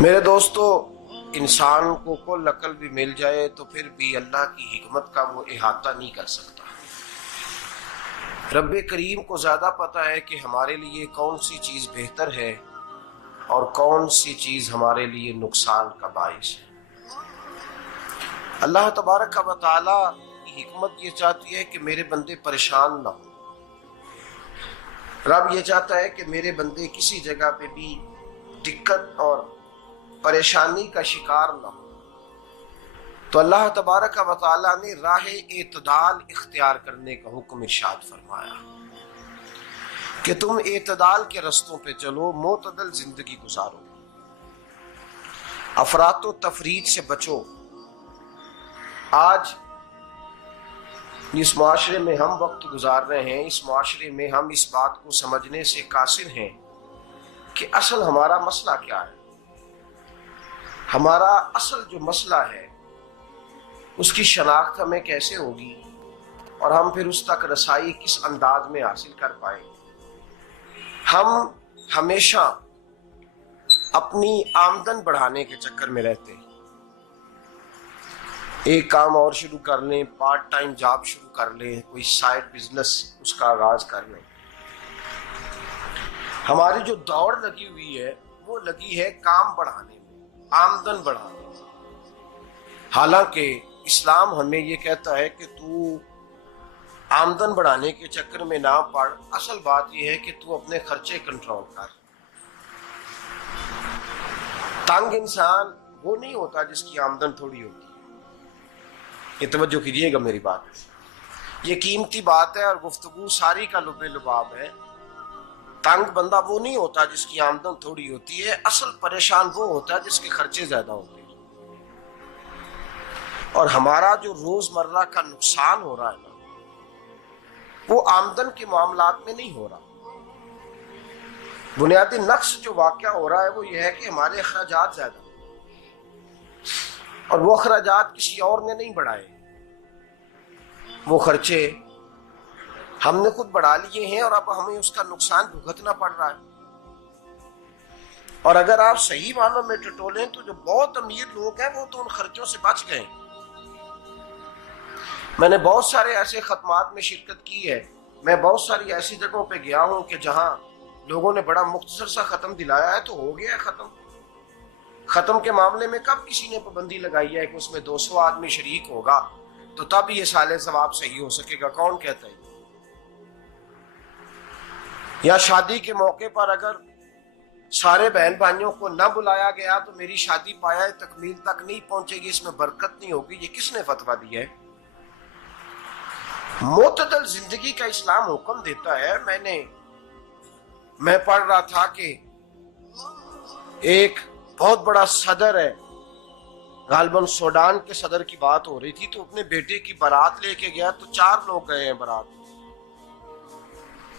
میرے دوستو، انسان کو کل عقل بھی مل جائے تو پھر بھی اللہ کی حکمت کا وہ احاطہ نہیں کر سکتا۔ رب کریم کو زیادہ پتہ ہے کہ ہمارے لیے کون سی چیز بہتر ہے اور کون سی چیز ہمارے لیے نقصان کا باعث ہے۔ اللہ تبارک و تعالی کی حکمت یہ چاہتی ہے کہ میرے بندے پریشان نہ ہوں۔ رب یہ چاہتا ہے کہ میرے بندے کسی جگہ پہ بھی دقت اور پریشانی کا شکار نہ ہو، تو اللہ تبارک و تعالی نے راہ اعتدال اختیار کرنے کا حکم ارشاد فرمایا کہ تم اعتدال کے رستوں پہ چلو، معتدل زندگی گزارو، افراط و تفریط سے بچو۔ آج جس معاشرے میں ہم وقت گزار رہے ہیں، اس معاشرے میں ہم اس بات کو سمجھنے سے قاصر ہیں کہ اصل ہمارا مسئلہ کیا ہے۔ ہمارا اصل جو مسئلہ ہے اس کی شناخت ہمیں کیسے ہوگی اور ہم پھر اس تک رسائی کس انداز میں حاصل کر پائیں۔ ہم ہمیشہ اپنی آمدن بڑھانے کے چکر میں رہتے ہیں، ایک کام اور شروع کر لیں، پارٹ ٹائم جاب شروع کر لیں، کوئی سائیڈ بزنس اس کا آغاز کر لیں۔ ہماری جو دوڑ لگی ہوئی ہے وہ لگی ہے کام بڑھانے میں، آمدن بڑھانے میں، حالانکہ اسلام ہمیں یہ کہتا ہے کہ تو آمدن بڑھانے کے چکر میں نہ پڑ، اصل بات یہ ہے کہ تو اپنے خرچے کنٹرول کر۔ تنگ انسان وہ نہیں ہوتا جس کی آمدن تھوڑی ہوتی ہے، یہ توجہ کیجیے گا میری بات، یہ قیمتی بات ہے اور گفتگو ساری کا لب لباب ہے۔ تنگ بندہ وہ نہیں ہوتا جس کی آمدن تھوڑی ہوتی ہے، اصل پریشان وہ ہوتا ہے جس کے خرچے زیادہ ہوتے ہیں۔ اور ہمارا جو روزمرہ کا نقصان ہو رہا ہے نا، وہ آمدن کے معاملات میں نہیں ہو رہا۔ بنیادی نقص جو واقعہ ہو رہا ہے وہ یہ ہے کہ ہمارے اخراجات زیادہ ہیں اور وہ اخراجات کسی اور نے نہیں بڑھائے، وہ خرچے ہم نے خود بڑھا لیے ہیں اور اب ہمیں اس کا نقصان بھگتنا پڑ رہا ہے۔ اور اگر آپ صحیح معنوں میں ٹٹولیں تو جو بہت امیر لوگ ہیں وہ تو ان خرچوں سے بچ گئے۔ میں نے بہت سارے ایسے ختمات میں شرکت کی ہے، میں بہت ساری ایسی جگہوں پہ گیا ہوں کہ جہاں لوگوں نے بڑا مختصر سا ختم دلایا ہے تو ہو گیا ہے ختم۔ ختم کے معاملے میں کب کسی نے پابندی لگائی ہے کہ اس میں 200 آدمی شریک ہوگا تو تب یہ سال ثواب صحیح ہو سکے گا؟ کون کہتا ہے؟ یا شادی کے موقع پر اگر سارے بہن بھائیوں کو نہ بلایا گیا تو میری شادی پایہ تکمیل تک نہیں پہنچے گی، اس میں برکت نہیں ہوگی، یہ کس نے فتویٰ دیا ہے؟ معتدل زندگی کا اسلام حکم دیتا ہے۔ میں پڑھ رہا تھا کہ ایک بہت بڑا صدر ہے، غالباً سوڈان کے صدر کی بات ہو رہی تھی، تو اپنے بیٹے کی بارات لے کے گیا تو 4 لوگ گئے ہیں بارات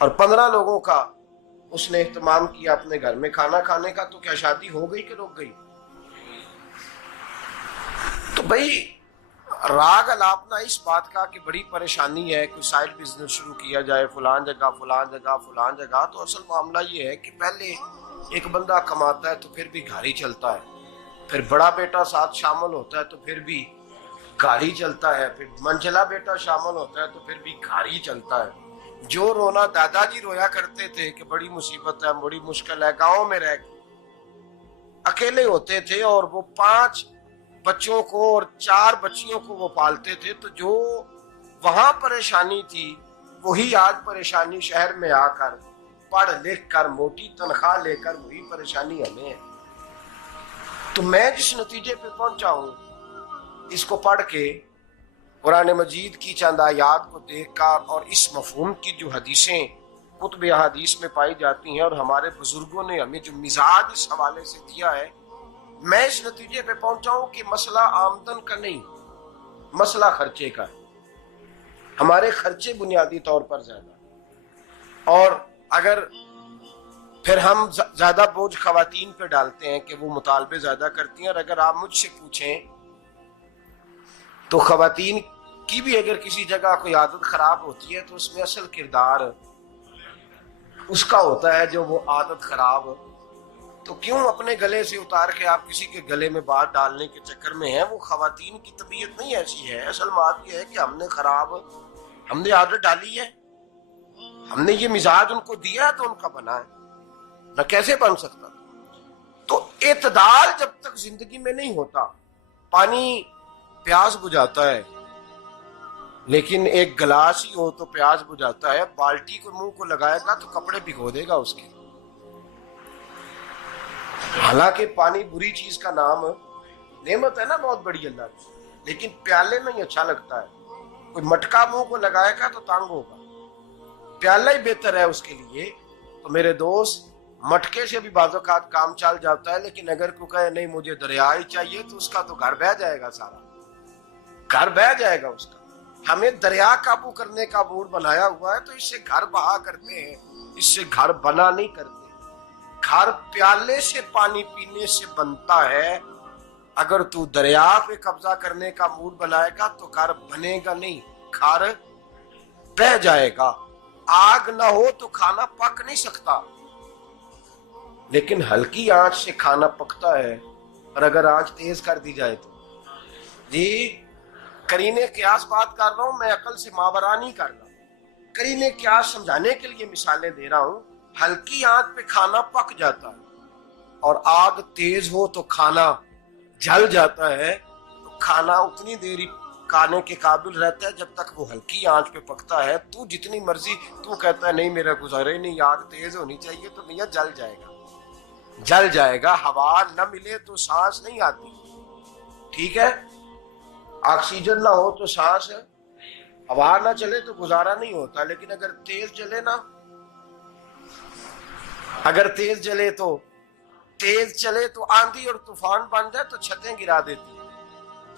اور 15 لوگوں کا اس نے اہتمام کیا اپنے گھر میں کھانا کھانے کا، تو کیا شادی ہو گئی کہ رک گئی؟ تو بھائی راگ الاپنا اس بات کا کہ بڑی پریشانی ہے، کوئی سائیڈ بزنس شروع کیا جائے فلان جگہ فلان جگہ فلان جگہ، تو اصل معاملہ یہ ہے کہ پہلے ایک بندہ کماتا ہے تو پھر بھی گھر ہی چلتا ہے، پھر بڑا بیٹا ساتھ شامل ہوتا ہے تو پھر بھی گھر ہی چلتا ہے، پھر منجلا بیٹا شامل ہوتا ہے تو پھر بھی گھر ہی چلتا ہے۔ جو رونا دادا جی رویا کرتے تھے کہ بڑی مصیبت ہے، بڑی مشکل ہے، گاؤں میں رہ اکیلے ہوتے تھے اور وہ 5 بچوں کو اور 4 بچیوں کو وہ پالتے تھے، تو جو وہاں پریشانی تھی وہی آج پریشانی شہر میں آ کر پڑھ لکھ کر موٹی تنخواہ لے کر وہی پریشانی ہمیں ہے۔ تو میں جس نتیجے پہ پہنچا ہوں اس کو پڑھ کے، قرآن مجید کی چند آیات کو دیکھ کر اور اس مفہوم کی جو حدیثیں کتب احادیث میں پائی جاتی ہیں اور ہمارے بزرگوں نے ہمیں جو مزاج اس حوالے سے دیا ہے، میں اس نتیجے پہ پہنچا ہوں کہ مسئلہ آمدن کا نہیں، مسئلہ خرچے کا ہے۔ ہمارے خرچے بنیادی طور پر زیادہ، اور اگر پھر ہم زیادہ بوجھ خواتین پہ ڈالتے ہیں کہ وہ مطالبے زیادہ کرتی ہیں، اور اگر آپ مجھ سے پوچھیں تو خواتین کی بھی اگر کسی جگہ کوئی عادت خراب ہوتی ہے تو اس میں اصل کردار اس کا ہوتا ہے جو وہ عادت خراب تو کیوں اپنے گلے سے اتار کے آپ کسی کے گلے میں بات ڈالنے کے چکر میں ہیں؟ وہ خواتین کی طبیعت نہیں ایسی ہے. اصل بات یہ ہے کہ ہم نے عادت ڈالی ہے، ہم نے یہ مزاج ان کو دیا تو ان کا بنا ہے، نہ کیسے بن سکتا. تو اعتدال جب تک زندگی میں نہیں ہوتا، پانی پیاس بجھاتا ہے لیکن ایک گلاس ہی ہو تو پیاس بجھاتا ہے، بالٹی کو منہ کو لگائے گا تو کپڑے بھگو دے گا اس کے. حالانکہ پانی بری چیز کا نام نعمت ہے نا بہت بڑی اللہ کی، لیکن پیالے میں ہی اچھا لگتا ہے. کوئی مٹکا منہ کو لگائے گا تو تانگ ہوگا، پیالہ ہی بہتر ہے اس کے لیے. تو میرے دوست، مٹکے سے بھی بعض اوقات کام چل جاتا ہے، لیکن اگر کوئی کہے نہیں مجھے دریا ہی چاہیے تو اس کا تو گھر بہ جائے گا، سارا گھر بہ جائے گا اس کا. ہمیں دریا قابو کرنے کا موڈ بنایا ہوا ہے تو اس سے گھر بہا کرتے ہیں، اس سے گھر بنا نہیں کرتے. گھر پیالے سے پانی پینے سے بنتا ہے. اگر تو دریا پہ قبضہ کرنے کا موڈ بنائے گا تو گھر بنے گا نہیں، گھر بہ جائے گا. آگ نہ ہو تو کھانا پک نہیں سکتا، لیکن ہلکی آنچ سے کھانا پکتا ہے. اور اگر آنچ تیز کر دی جائے تو جی قرینے قیاس بات کر رہا ہوں، میں عقل سے ماورا نہیں کر رہا. قرینے قیاس سمجھانے کے لیے مثالیں دے رہا ہوں. ہلکی آنچ پہ کھانا پک جاتا ہے اور آگ تیز ہو تو کھانا جل جاتا ہے. تو کھانا اتنی دیر کھانے کے قابل رہتا ہے جب تک وہ ہلکی آنچ پہ پکتا ہے. تو جتنی مرضی تو کہتا ہے نہیں میرا گزارے نہیں، آگ تیز ہونی چاہیے، تو میاں جل جائے گا، جل جائے گا. ہوا نہ ملے تو سانس نہیں آتی، ٹھیک ہے؟ آکسیجن نہ ہو تو سانس، ہوا نہ چلے تو گزارا نہیں ہوتا. لیکن اگر تیز چلے نا، اگر تیز چلے تو آندھی اور طوفان بن جائے تو چھتیں گرا دیتی ہے،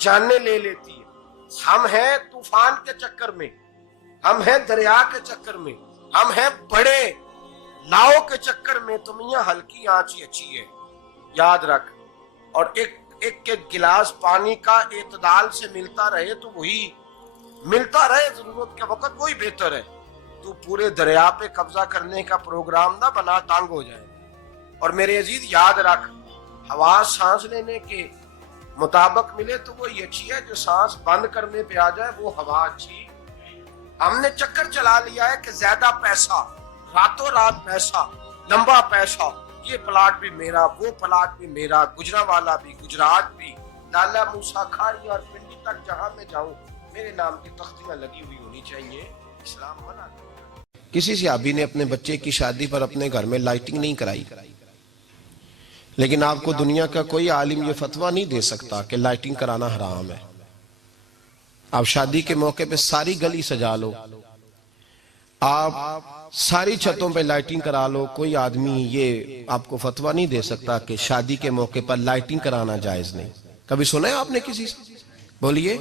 جانیں لے لیتی ہے. ہم ہیں طوفان کے چکر میں، ہم ہیں دریا کے چکر میں، ہم ہیں بڑے لاؤ کے چکر میں. تو میاں ہلکی آنچ ہی اچھی ہے، یاد رکھ. اور ایک گلاس پانی کا اعتدال سے ملتا رہے تو وہی ملتا رہے، ضرورت کے وقت وہی بہتر ہے. تو پورے دریا پہ قبضہ کرنے کا پروگرام نہ بنا، تانگ ہو جائے. اور میرے عزیز یاد رکھ، ہوا سانس لینے کے مطابق ملے تو وہی اچھی ہے، جو سانس بند کرنے پہ آ جائے وہ ہوا اچھی. ہم نے چکر چلا لیا ہے کہ زیادہ پیسہ، راتوں رات پیسہ، لمبا پیسہ، یہ پلاٹ بھی میرا، وہ پلاٹ بھی میرا، گجرانوالا بھی، گجرات بھی، لالا موسیٰ کھاری اور پنڈی تک جہاں میں جاؤں میرے نام کی تختیاں لگی ہوئی ہونی چاہیے. اسلام منع کرتا. کسی صحابی نے اپنے بچے کی شادی پر اپنے گھر میں لائٹنگ نہیں کرائی، لیکن آپ کو دنیا کا کوئی عالم یہ فتویٰ نہیں دے سکتا کہ لائٹنگ کرانا حرام ہے. آپ شادی کے موقع پہ ساری گلی سجا لو، آپ ساری چھتوں پہ لائٹنگ کرا لو، کوئی آدمی یہ آپ کو فتویٰ نہیں دے سکتا کہ شادی کے موقع پر لائٹنگ کرانا جائز نہیں. کبھی سنا ہے آپ نے کسی سے؟ بولیے.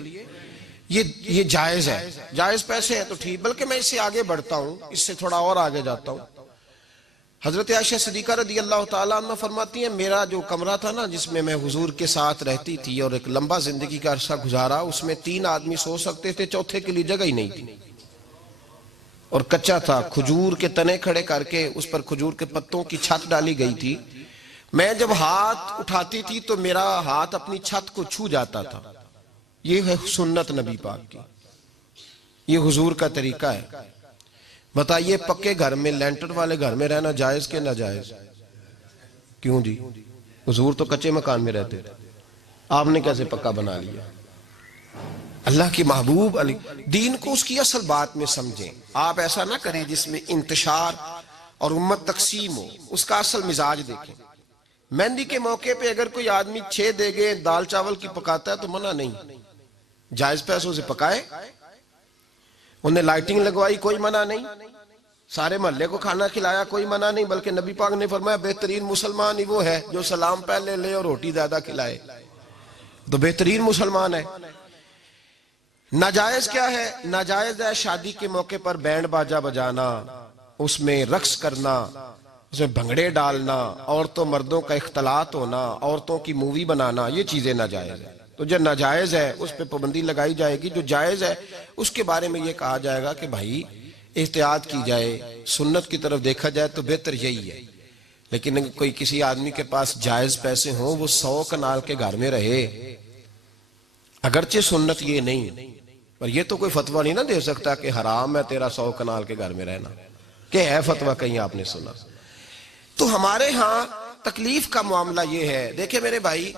یہ جائز ہے، جائز پیسے ہیں تو ٹھیک. بلکہ میں اس سے آگے بڑھتا ہوں، اس سے تھوڑا اور آگے جاتا ہوں. حضرت عائشہ صدیقہ رضی اللہ تعالیٰ عنہ فرماتی ہیں میرا جو کمرہ تھا نا جس میں حضور کے ساتھ رہتی تھی اور ایک لمبا زندگی کا عرصہ گزارا، اس میں 3 آدمی سو سکتے تھے، چوتھے کے لیے جگہ ہی نہیں تھی اور کچا تھا. کھجور کے تنے کھڑے کر کے اس پر کھجور کے پتوں کی چھت ڈالی گئی تھی. میں جب ہاتھ اٹھاتی تھی تو میرا ہاتھ اپنی چھت کو چھو جاتا تھا. یہ ہے سنت نبی پاک کی، یہ حضور کا طریقہ ہے. بتائیے پکے گھر میں، لینٹر والے گھر میں رہنا جائز کہ ناجائز؟ کیوں جی؟ حضور تو کچے مکان میں رہتے تھے، آپ نے کیسے پکا بنا لیا؟ اللہ کی محبوب علی دین کو اس کی اصل بات میں سمجھیں. آپ ایسا نہ کریں جس میں انتشار اور امت تقسیم ہو. اس کا اصل مزاج دیکھیں. مہندی کے موقع پہ اگر کوئی آدمی 6 دیگیں دال چاول کی پکاتا ہے تو منع نہیں، جائز پیسوں سے پکائے. انہیں لائٹنگ لگوائی، کوئی منع نہیں. سارے محلے کو کھانا کھلایا، کوئی منع نہیں. بلکہ نبی پاک نے فرمایا بہترین مسلمان ہی وہ ہے جو سلام پہلے لے اور روٹی زیادہ کھلائے، تو بہترین مسلمان ہے. ناجائز کیا ہے؟ ناجائز ہے شادی کے موقع پر بینڈ باجا بجانا، اس میں رقص کرنا، اس میں بھنگڑے ڈالنا، عورتوں مردوں کا اختلاط ہونا، عورتوں کی مووی بنانا، یہ چیزیں ناجائز ہیں. تو جو ناجائز ہے اس پہ پابندی لگائی جائے گی. جو جائز ہے اس کے بارے میں یہ کہا جائے گا کہ بھائی احتیاط کی جائے، سنت کی طرف دیکھا جائے تو بہتر یہی ہے. لیکن اگر کوئی کسی آدمی کے پاس جائز پیسے ہوں وہ 100 کنال کے گھر میں رہے، اگرچہ سنت یہ نہیں، پر یہ تو کوئی فتویٰ نہیں نہ دے سکتا کہ حرام ہے تیرا 100 کنال کے گھر میں رہنا، کہ ہے فتویٰ کہیں آپ نے سنا؟ تو ہمارے ہاں تکلیف کا معاملہ یہ ہے. دیکھیں میرے بھائی،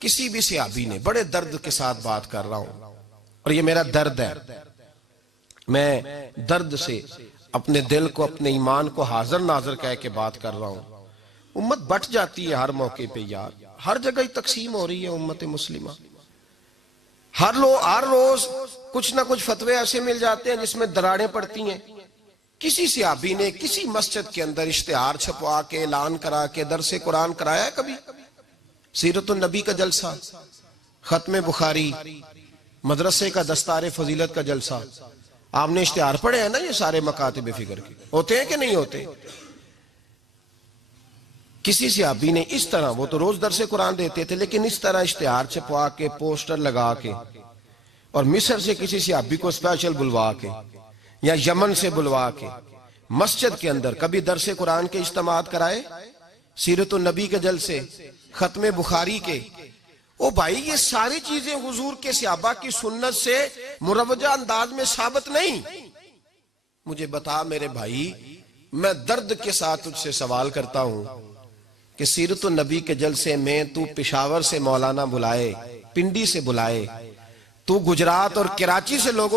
کسی بھی صحابی نے، بڑے درد کے ساتھ بات کر رہا ہوں اور یہ میرا درد ہے، میں درد سے اپنے دل کو، اپنے ایمان کو حاضر ناظر کہہ کے بات کر رہا ہوں. امت بٹ جاتی ہے ہر موقع پہ یار، ہر جگہ ہی تقسیم ہو رہی ہے امت مسلمہ. ہر روز کچھ نہ کچھ فتوے ایسے مل جاتے ہیں جس میں دراڑیں پڑتی ہیں. کسی صحابی نے کسی مسجد کے اندر اشتہار چھپوا کے اعلان کرا کے درس قرآن کرایا ہے کبھی؟ سیرت النبی کا جلسہ، ختم بخاری، مدرسے کا دستار فضیلت کا جلسہ، آپ نے اشتہار پڑھے ہیں نا یہ سارے مکاتب فکر کے، ہوتے ہیں کہ نہیں ہوتے؟ کسی صحابی نے اس طرح، وہ تو روز درس قرآن دیتے تھے، لیکن اس طرح اشتہار چھپوا کے، پوسٹر لگا کے، اور مصر سے کسی صحابی کو اسپیشل بلوا کے یا یمن سے بلوا کے مسجد کے اندر کبھی درس قرآن کے اجتماعات کرائے، سیرت النبی کے جلسے، ختم بخاری کے؟ او بھائی یہ ساری چیزیں حضور کے صحابہ کی سنت سے مروجہ انداز میں ثابت نہیں. مجھے بتا میرے بھائی، میں درد کے ساتھ تجھ سے سوال کرتا ہوں کہ سیرت النبی کے جلسے میں تو پشاور سے مولانا بلائے، پنڈی سے بلائے، تو گجرات اور کراچی سے لوگوں